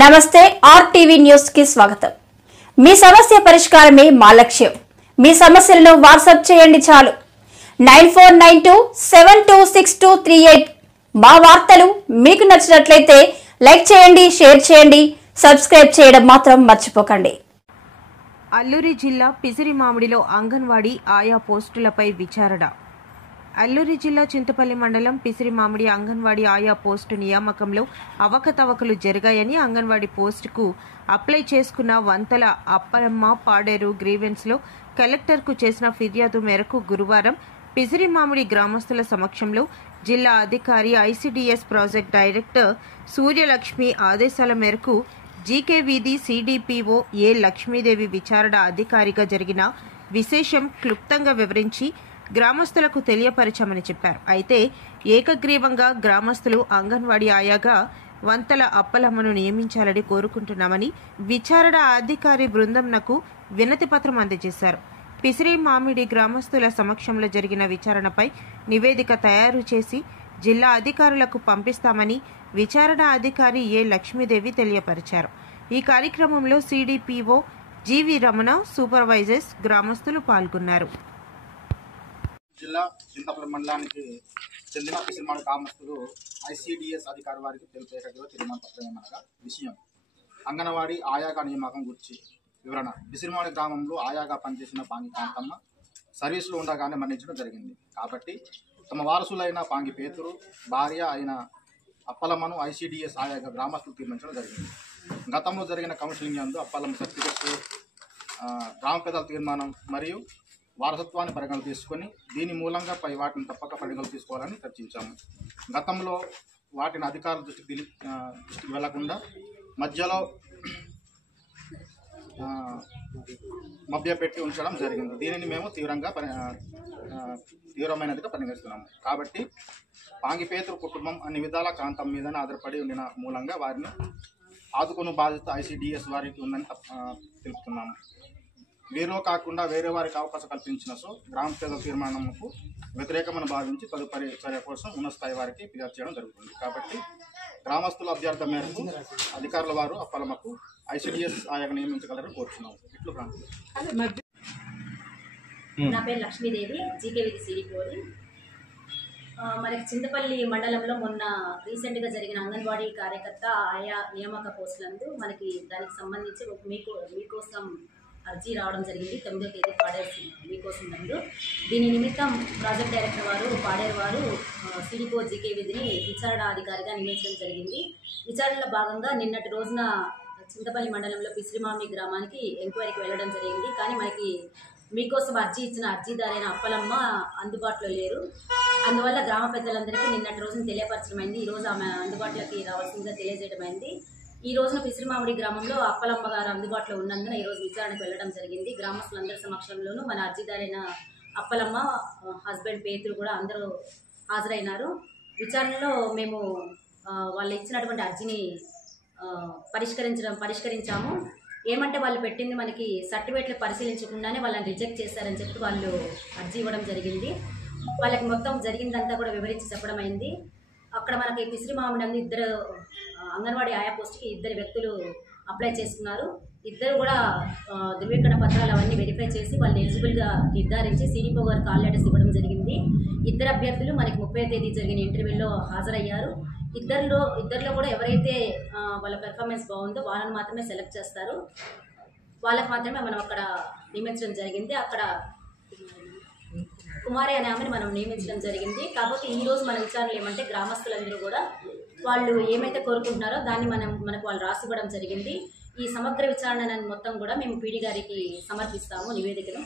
నమస్తే RTV news కి స్వాగతం। మీ సమస్య పరిష్కారమే మా లక్ష్యం। మీ సమస్యలను వాట్సాప్ చేయండి చాలు 9492726238। మా వార్తలు మీకు నచ్చినట్లయితే లైక్ చేయండి, షేర్ చేయండి, సబ్స్క్రైబ్ చేయడం మాత్రం మర్చిపోకండి। అల్లూరి జిల్లా పిసిరిమామిడిలో అంగన్వాడీ ఆయా పోస్టులపై విచారణ। అల్లూరి జిల్లా చింతపల్లి మండలం పిసిరిమామిడి అంగన్వాడీ ఆయా పోస్టు నియామకంలో అవకతవకలు జరిగాయని అంగన్వాడీ పోస్టుకు అప్లై చేసుకున్న వంతల అప్పలమ్మ పాడేరు గ్రీవెన్స్లో కలెక్టర్కు చేసిన ఫిర్యాదు మేరకు గురువారం పిసిరిమామిడి గ్రామస్తుల సమక్షంలో జిల్లా అధికారి ఐసిడిఎస్ ప్రాజెక్ట్ డైరెక్టర్ సూర్యలక్ష్మి ఆదేశాల మేరకు జీకేవీధి సిడిపిఓ ఏ లక్ష్మీదేవి విచారణ అధికారిగా జరిగిన విశేషం క్లుప్తంగా వివరించి గ్రామస్తులకు తెలియపరిచామని చెప్పారు। అయితే ఏకగ్రీవంగా గ్రామస్తులు అంగన్వాడీ ఆయాగా వంతల అప్పలమ్మను నియమించాలని కోరుకుంటున్నామని విచారణ అధికారి బృందంనకు వినతి పత్రం అందజేశారు। పిసిరిమామిడి గ్రామస్తుల సమక్షంలో జరిగిన విచారణపై నివేదిక తయారు చేసి జిల్లా అధికారులకు పంపిస్తామని విచారణ అధికారి ఏ లక్ష్మీదేవి తెలియపరిచారు। ఈ కార్యక్రమంలో సిడిపిఓ జీవి రమణ, సూపర్వైజర్స్, గ్రామస్తులు పాల్గొన్నారు। జిల్లా చింతపల్లి మండలానికి చెందిన పిసిరిమామిడి గ్రామస్తులు ఐసిడిఎస్ అధికారి వారికి తెలిపేటట్టుగా తీర్మాన పత్రం ఏమనగా విషయం అంగన్వాడీ ఆయాగా నియామకం గురించి వివరణ। పిసిరిమామిడి గ్రామంలో ఆయాగా పనిచేసిన పాంగి కాంతమ్మ సర్వీసులో ఉండగానే మరణించడం జరిగింది కాబట్టి తమ వారసులైన పాంగి పేతురు భార్య అయిన అప్పలమ్మను ఐసిడిఎస్ ఆయాగా గ్రామస్తులు తీర్మానించడం జరిగింది। గతంలో జరిగిన కౌన్సిలింగ్ యందు అప్పలమ్మ సర్టిఫికెట్స్ గ్రామ పెద్దల తీర్మానం మరియు వారసత్వాన్ని పరిగణలు తీసుకొని దీని మూలంగా పై వాటిని తప్పక పరిగణలు తీసుకోవాలని చర్చించాము। గతంలో వాటిని అధికారుల దృష్టికి వెళ్లకుండా మధ్యలో మభ్యపెట్టి ఉంచడం జరిగింది। దీనిని మేము తీవ్రమైనదిగా పరిగణిస్తున్నాము। కాబట్టి పాంగిపేతురు కుటుంబం అన్ని విధాల కాంతం మీదనే ఆధారపడి ఉండిన మూలంగా వారిని ఆదుకునే బాధ్యత ఐసిడిఎస్ వారికి ఉందని తెలుపుతున్నాము। వీరిలో కాకుండా వేరే వారికి అవకాశం కల్పించిన గ్రామ ప్రజల తీర్మానంకు వ్యతిరేకమని భావించి తదుపరి చర్య కోసం ఉన్నత స్థాయి వారికి ఫిర్యాదు చేయడం జరుగుతుంది। కాబట్టి గ్రామస్తుల అభ్యర్థన మేరకు అధికారుల వారు అప్పలమ్మకు ఐసిడిఎస్ ఆయాగా నియమించగలరని కోరుతున్నాము। ఇట్లు నా పేరు లక్ష్మీదేవి, జీకేవీధి సిడిపిఓని। మనకి చింతపల్లి మండలంలో మొన్న రీసెంట్గా జరిగిన అంగన్వాడీ కార్యకర్త ఆయా నియామక పోస్టులందు మనకి దానికి సంబంధించి మీకోసం అర్జీ రావడం జరిగింది। 9వ తేదీ పాడేరు మీకోసం నందు దీని నిమిత్తం ప్రాజెక్ట్ డైరెక్టర్ వారు పాడేరు వారు సిడిపిఓ జీకేవీధిని విచారణ అధికారిగా నియమించడం జరిగింది। విచారణలో భాగంగా నిన్నటి రోజున చింతపల్లి మండలంలో పిసిరిమామిడి గ్రామానికి ఎంక్వైరీకి వెళ్ళడం జరిగింది। కానీ మనకి మీకోసం అర్జీ ఇచ్చిన అర్జీదారైన అప్పలమ్మ అందుబాటులో లేరు। అందువల్ల గ్రామ పెద్దలందరికీ నిన్నటి రోజున తెలియపరచడమైంది। ఈరోజు ఆమె అందుబాటులోకి రావాల్సిందిగా తెలియజేయడమైంది। ఈ రోజున పిసిరిమామిడి గ్రామంలో అప్పలమ్మ గారు అందుబాటులో ఉన్నందున ఈరోజు విచారణకు వెళ్ళడం జరిగింది। గ్రామస్తులందరి సమక్షంలోనూ మన అర్జీదారైన అప్పలమ్మ, హస్బెండ్ పేతురు కూడా అందరూ హాజరైనారు। విచారణలో మేము వాళ్ళు ఇచ్చినటువంటి అర్జీని పరిష్కరించాము। ఏమంటే వాళ్ళు పెట్టింది మనకి సర్టిఫికేట్లు పరిశీలించకుండానే వాళ్ళని రిజెక్ట్ చేశారని చెప్పి వాళ్ళు అర్జీ ఇవ్వడం జరిగింది। వాళ్ళకి మొత్తం జరిగిందంతా కూడా వివరించి చెప్పడం అయింది। అక్కడ మనకి పిసిరిమామిడి నందు ఇద్దరు అంగన్వాడీ ఆయా పోస్టుకి 2 వ్యక్తులు అప్లై చేసుకున్నారు। ఇద్దరు కూడా ధృవీకరణ పత్రాలు అవన్నీ వెరిఫై చేసి వాళ్ళు ఎలిజిబుల్గా నిర్ధారించి సిడిపిఓ గారు కాల్ లెటర్స్ ఇవ్వడం జరిగింది। ఇద్దరు అభ్యర్థులు మనకి 30వ తేదీ జరిగిన ఇంటర్వ్యూలో హాజరయ్యారు। ఇద్దరిలో కూడా ఎవరైతే వాళ్ళ పెర్ఫార్మెన్స్ బాగుందో వాళ్ళని మాత్రమే సెలెక్ట్ చేస్తారు, వాళ్ళకి మాత్రమే మనం అక్కడ నియమించడం జరిగింది। అక్కడ కుమారి అనే ఆమెను మనం నియమించడం జరిగింది। కాబట్టి ఈరోజు మన విచారణలు ఏమంటే గ్రామస్తులందరూ కూడా వాళ్ళు ఏమైతే కోరుకుంటున్నారో దాన్ని మనకు వాళ్ళు రాసివ్వడం జరిగింది। ఈ సమగ్ర విచారణ మొత్తం కూడా మేము పీడీ గారికి సమర్పిస్తాము నివేదికను।